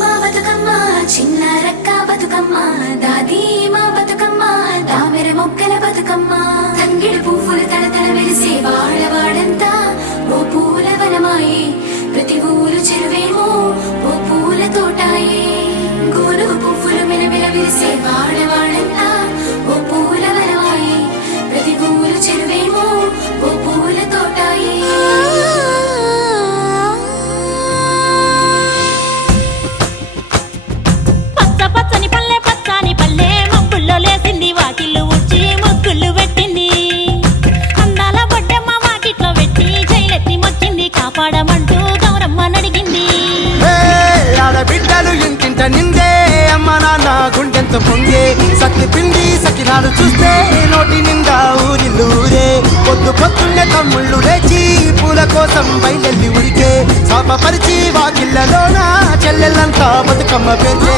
మా బతుకమ్మ చిన్న రక్క బతుకమ్మ దాది మా బతుకమ్మ దామెర మొక్కల బతుకమ్మ తంగిడి పువ్వులు తలతల వెలిసే వాడవాడంతా ఓ పూల వనమాయే ప్రతి ఊరు చెరువేమో ఓ పూల తోటాయే గోనుగు పువ్వులు మిలమిల విరిసే వాడవాడంతా ఓ పూల వనమాయే ప్రతి ఊరు చెరువేమో ఓ పూల తోటాయే లేసింది వాకిళ్ళు ఊడ్చి ముగ్గులు పెట్టింది అందాల బొడ్డమ్మ వాకిట్లో పెట్టి జైలెత్తి మొచ్చింది కాపాడమంటూ గౌరమ్మ నడిగింది ఆడబిడ్డలు ఇంటింట నిందే అమ్మ నాన్న గుండెంత పొంగే సత్తి పిండి సకినాలు చూస్తే నోటి నిండా ఊరిల్లూరే పొద్దు పొద్దున్నే తమ్ముళ్ళు లేచి పూల కోసం బయలెల్లి ఉరికే శాపపరిచి వాకిళ్ళలోన చెల్లెళ్ళంతా బతుకమ్మ పేర్చే